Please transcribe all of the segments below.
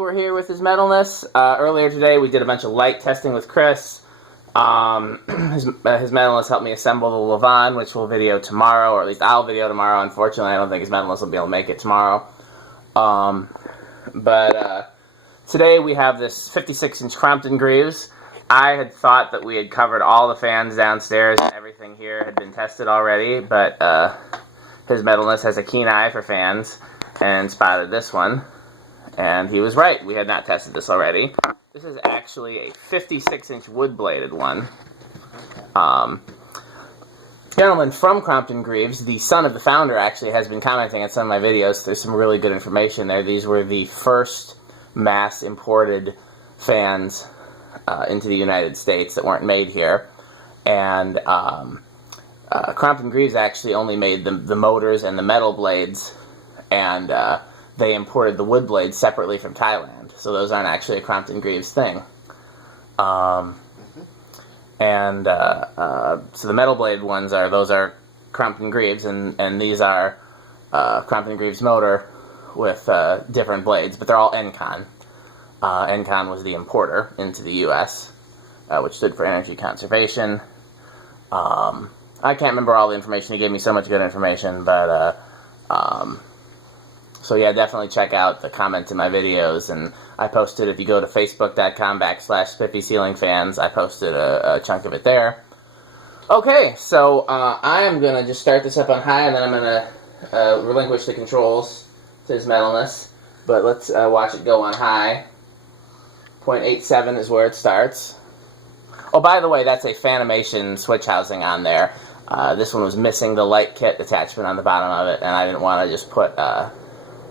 we're here with his metalness. Earlier today we did a bunch of light testing with Chris. His metalness helped me assemble the Levant, which we'll video tomorrow, or at least I'll video tomorrow. Unfortunately, I don't think his metalness will be able to make it tomorrow. Today we have this 56-inch Crompton Greaves. I had thought that we had covered all the fans downstairs and everything here had been tested already, but his metalness has a keen eye for fans and spotted this one. And he was right. We had not tested this already. This is actually a 56-inch wood-bladed one. Gentleman from Crompton Greaves, the son of the founder, actually has been commenting on some of my videos. There's some really good information there. These were the first mass-imported fans into the United States that weren't made here. And Crompton Greaves actually only made the motors and the metal blades, and they imported the wood blades separately from Thailand. So those aren't actually a Crompton Greaves thing. So the metal blade ones are Crompton Greaves, and these are Crompton Greaves motor with different blades, but they're all Encon. Encon was the importer into the U.S., which stood for Energy Conservation. I can't remember all the information. He gave me so much good information, but so yeah, definitely check out the comments in my videos. And I posted, if you go to facebook.com/spiffyceilingfans, I posted a chunk of it there. Okay, so I am going to just start this up on high, and then I'm going to relinquish the controls to his metalness. But let's watch it go on high. 0.87 is where it starts. Oh, by the way, that's a Fanimation switch housing on there. This one was missing the light kit attachment on the bottom of it, and I didn't want to just put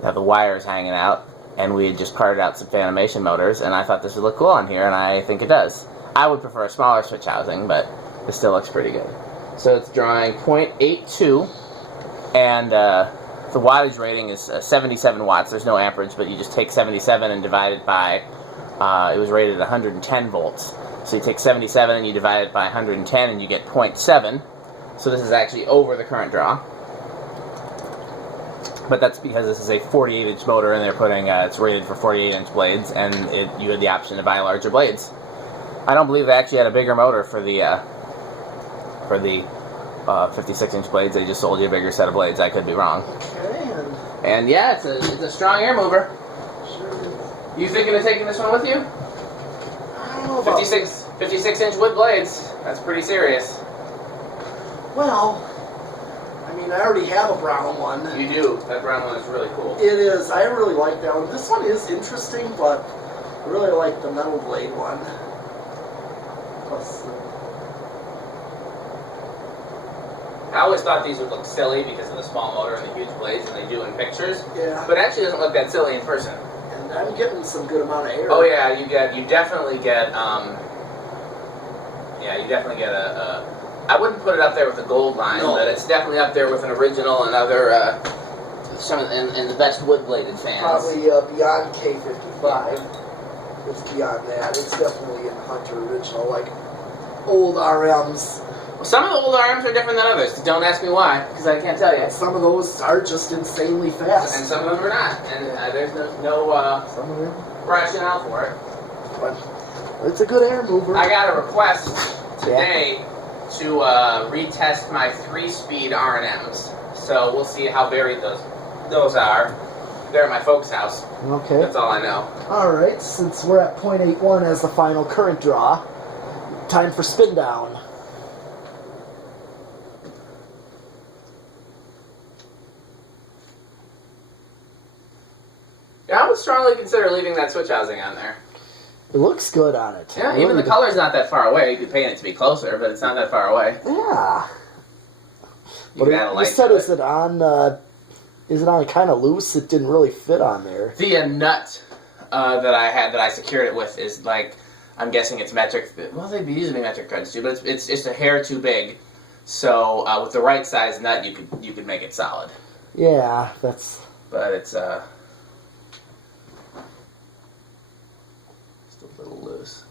have the wires hanging out, and we had just parted out some Fanimation motors, and I thought this would look cool on here, and I think it does. I would prefer a smaller switch housing, but it still looks pretty good. So it's drawing 0.82, and the wattage rating is 77 watts. There's no amperage, but you just take 77 and divide it by, it was rated at 110 volts. So you take 77 and you divide it by 110, and you get 0.7. So this is actually over the current draw. But that's because this is a 48-inch motor, and they're putting, it's rated for 48-inch blades, and you had the option to buy larger blades. I don't believe they actually had a bigger motor for the 56-inch blades. They just sold you a bigger set of blades. I could be wrong. Okay. And yeah, it's a strong air mover. Sure is. You thinking of taking this one with you? I don't know about 56-inch wood blades. That's pretty serious. Well, I mean, I already have a brown one. You do. That brown one is really cool. It is. I really like that one. This one is interesting, but I really like the metal blade one. Plus, I always thought these would look silly because of the small motor and the huge blades, and they do in pictures. yeah. But it actually doesn't look that silly in person. And I'm getting some good amount of air. Oh yeah, you definitely get I wouldn't put it up there with the gold line, No. but it's definitely up there with an original and other some and the best wood bladed fans. Probably beyond K55. It's beyond that. It's definitely in Hunter original, like old RMs. Well, some of the old arms are different than others. Don't ask me why, because I can't tell you. Some of those are just insanely fast. And some of them are not, and there's no Some of them. rationale for it. But it's a good air mover. I got a request today to retest my 3-speed R&Ms. So we'll see how buried those are. They're at my folks' house. Okay. That's all I know. Alright, since we're at 0.81 as the final current draw, time for spin down. Yeah, I would strongly consider leaving that switch housing on there. It looks good on it. Yeah, even the color's not that far away. You could paint it to be closer, but it's not that far away. Yeah. You could add a light you said, to is it on kind of loose? It didn't really fit on there. The nut that I secured it with is like, I'm guessing it's metric. Well, they'd be using metric threads too, but it's just a hair too big. So with the right size nut, you could make it solid. Yeah, that's. But it's just a little loose.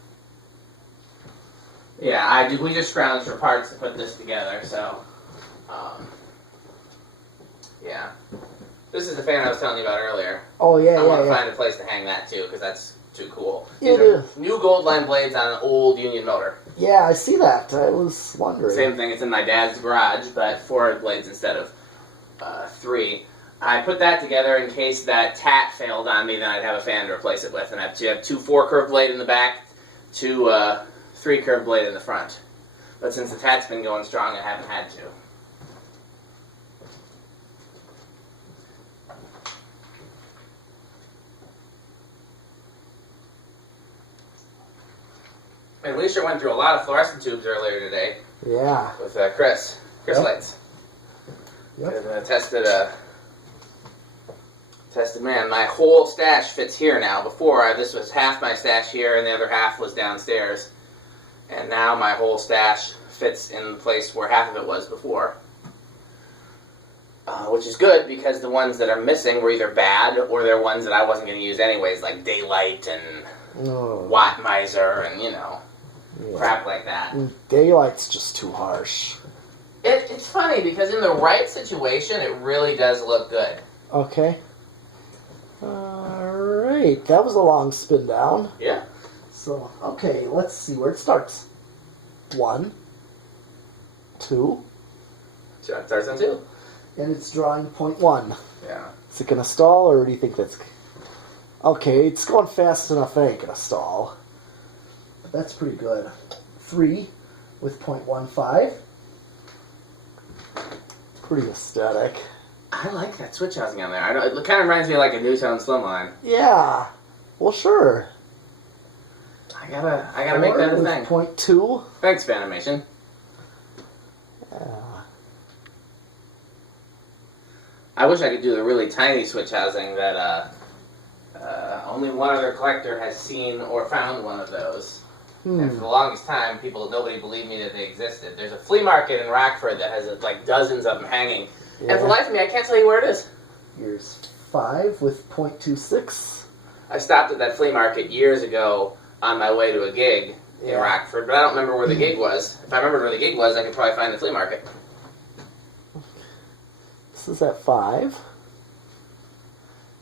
Yeah, we just scrounged for parts to put this together. So yeah, This is the fan I was telling you about earlier. Oh, yeah, I want to find a place to hang that, too, because that's too cool. Yeah, These are new gold line blades on an old Union motor. Yeah, I see that. I was wondering. Same thing. It's in my dad's garage, but 4 blades instead of 3. I put that together in case that tat failed on me, then I'd have a fan to replace it with. And I have 2 4-curved blade in the back, 2 3-curved blade in the front. But since the tat's been going strong, I haven't had to. And we sure went through a lot of fluorescent tubes earlier today. Yeah. With Chris Yep. lights. Yep. And tested, man, my whole stash fits here now. Before, this was half my stash here and the other half was downstairs. And now my whole stash fits in the place where half of it was before. Which is good because the ones that are missing were either bad or they're ones that I wasn't going to use anyways, like Daylight and Watt Miser and, crap like that. Daylight's just too harsh. It's funny because in the right situation, it really does look good. Okay. Alright, that was a long spin down. Yeah. So, okay, let's see where it starts. 1, 2. So it starts on 2. And it's drawing 0.1. Yeah. Is it going to stall, or do you think that's... Okay, it's going fast enough, it ain't going to stall. That's pretty good. 3 with 0.15. Pretty aesthetic. I like that switch housing on there. I know it kind of reminds me of like a nutone slimline. Yeah. Well, sure. I gotta make that a thing. 0.2. Thanks, Fanimation. Yeah. I wish I could do the really tiny switch housing that only one other collector has seen or found one of those. And for the longest time, nobody believed me that they existed. There's a flea market in Rockford that has like dozens of them hanging. Yeah. And for the life of me, I can't tell you where it is. Here's 5 with 0.26. I stopped at that flea market years ago on my way to a gig in Rockford, but I don't remember where the gig was. If I remembered where the gig was, I could probably find the flea market. This is at 5.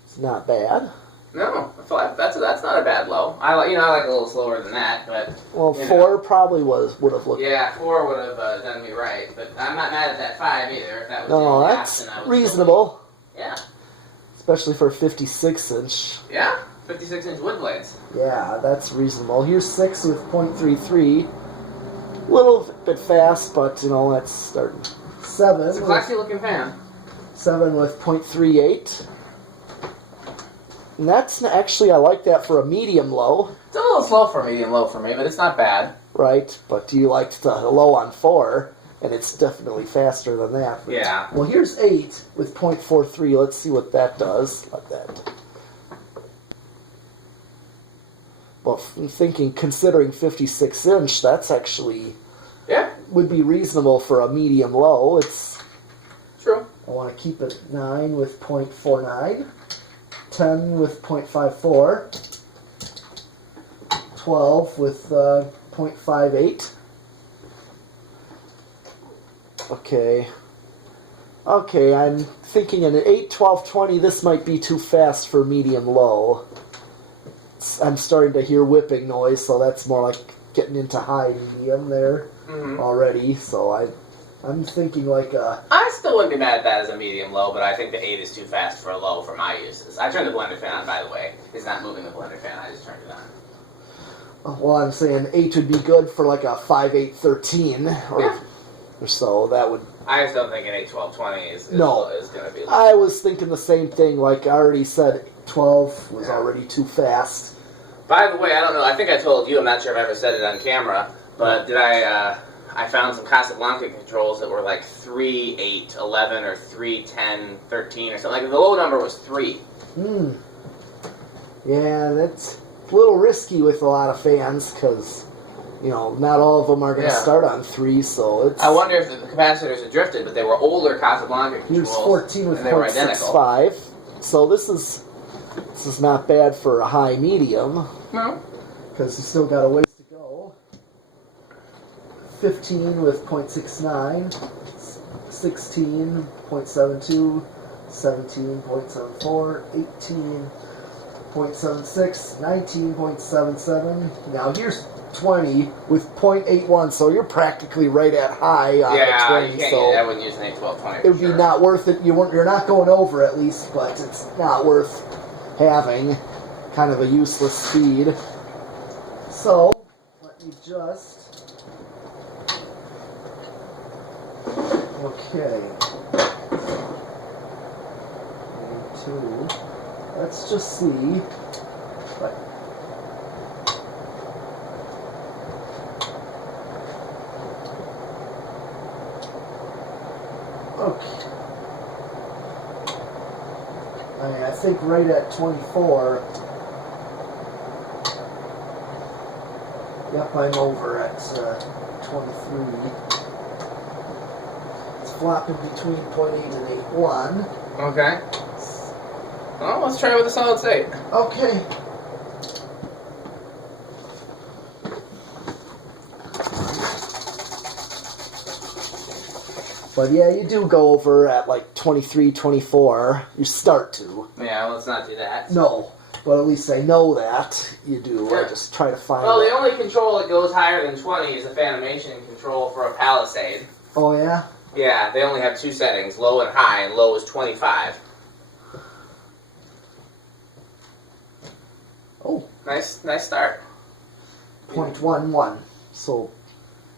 It's not bad. No, that's not a bad low. I like a little slower than that, but well, 4 probably would have looked. Yeah, 4 would have done me right, but I'm not mad at that 5 either. If that was no, that's reasonable. Yeah, especially for a 56-inch. Yeah, 56-inch wood blades. Yeah, that's reasonable. Here's 6 with 0.33. A little bit fast, but that's starting. 7. It's a classy looking fan. 7 with 0.38. And that's actually, I like that for a medium low. It's a little slow for a medium low for me, but it's not bad. Right, but you liked the low on 4, and it's definitely faster than that. Yeah. Well, here's 8 with 0.43. Let's see what that does. Like that. Well, I'm thinking, considering 56-inch, that's actually would be reasonable for a medium low. It's true. I want to keep it 9 with 0.49. 10 with 0.54, 12 with 0.58. Okay, I'm thinking an 8, 12, 20, this might be too fast for medium-low. I'm starting to hear whipping noise, so that's more like getting into high medium there already, so I'm thinking like a... I still wouldn't be mad at that as a medium-low, but I think the 8 is too fast for a low for my uses. I turned the blender fan on, by the way. It's not moving the blender fan, I just turned it on. Well, I'm saying 8 would be good for like a 5, 8, 13 or so. That would... I just don't think an 8, 12, 20 is going to be... I was thinking the same thing. Like I already said, 12 was already too fast. By the way, I don't know, I think I told you, I'm not sure if I ever said it on camera, but I found some Casablanca controls that were like 3, 8, 11, or 3, 10, 13, or something. Like the low number was 3. Yeah, that's a little risky with a lot of fans because, not all of them are going to start on 3, so it's... I wonder if the capacitors had drifted, but they were older Casablanca controls. Here's 14 with and they were identical. 0.65. So this is not bad for a high medium. No. Because you still got a ways to go. 15 with 0.69, 16, 0.72, 17.74, 18.76, 19.77. Now here's 20 with .81, so you're practically right at high on the 20. You can't so I wouldn't use an 8, 12, 20. it would be not worth it. You're not going over at least, but it's not worth having. Kind of a useless speed. So let me just. Okay. And 2. Let's just see. Okay. I think right at 24. Yep, I'm over at 23. It's flopping between 0.8 and 8.1. Okay. Well, let's try with a solid state. Okay. But yeah, you do go over at like 23, 24. You start to. Yeah, let's not do that. No, but at least I know that you do. Yeah. I just try to find. Well, the only control that goes higher than 20 is the Fanimation control for a Palisade. Oh yeah. Yeah, they only have 2 settings, low and high, and low is 25. Oh. Nice start. 0.11. So.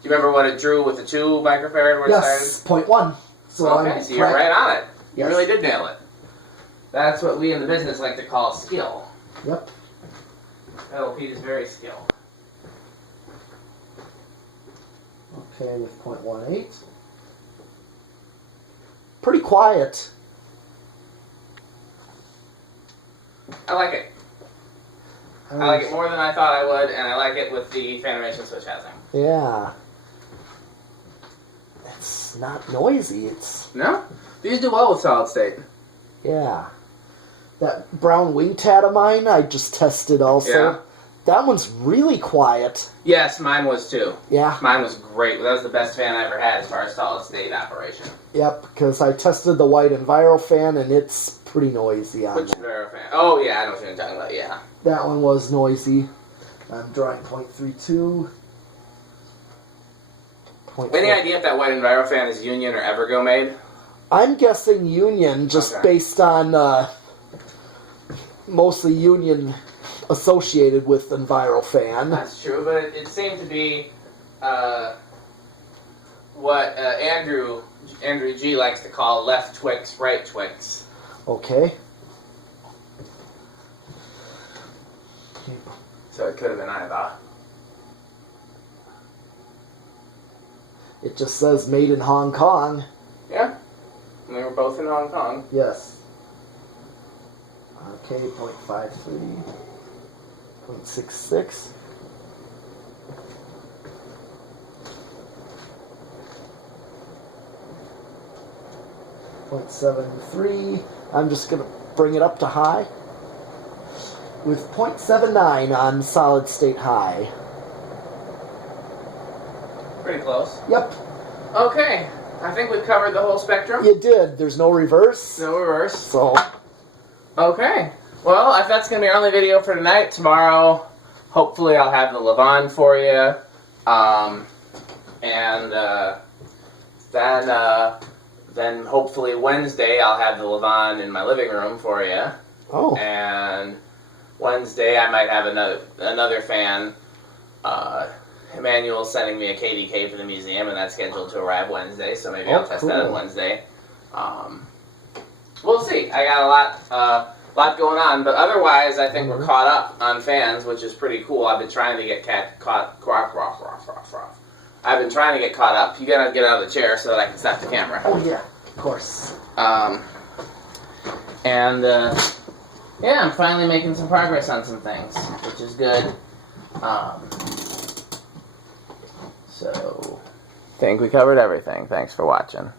Do you remember what it drew with the 2 microfarad where it Yes, started? 0.1. So okay, so you're right on it. You Yes. really did nail it. That's what we in the business like to call skill. Yep. LP is very skilled. Okay, with 0.18. Pretty quiet. I like it. I like it more than I thought I would, and I like it with the Fanimation switch housing. Yeah. It's not noisy. It's No? These do well with solid state. yeah. That brown wingtat of mine, I just tested also. Yeah. That one's really quiet. Yes, mine was too. Yeah. Mine was great. That was the best fan I ever had as far as solid state operation. Yep, because I tested the white EnviroFan and it's pretty noisy on Which that. fan? Oh yeah, I know what you're talking about. Yeah. That one was noisy. I'm drawing 0.32. Any idea if that white EnviroFan is Union or Evergo made? I'm guessing Union, just Okay. based on mostly Union associated with EnviroFan. That's true, but it seemed to be what Andrew G likes to call left Twix, right Twix. Okay. So it could have been either. It just says made in Hong Kong. Yeah. And they were both in Hong Kong. Yes. Okay, 0.53. 0.66. .73. I'm just going to bring it up to high. With 0.79 on solid state high. Pretty close. Yep, Okay. I think we've covered the whole spectrum. you did. There's no reverse. No reverse. So, Okay. Well, if that's going to be our only video for tonight, tomorrow, hopefully I'll have the Levant for you. Then hopefully Wednesday I'll have the Levant in my living room for you. oh, And Wednesday I might have another fan. Emmanuel's sending me a KDK for the museum, and that's scheduled to arrive Wednesday, so maybe I'll test that on cool. Wednesday. We'll see. I got a lot going on, but otherwise I think we're caught up on fans, which is pretty cool. I've been trying to get I've been trying to get caught up. You gotta get out of the chair so that I can stop the camera. oh yeah, of course. Yeah, I'm finally making some progress on some things, which is good. So, I think we covered everything. Thanks for watching.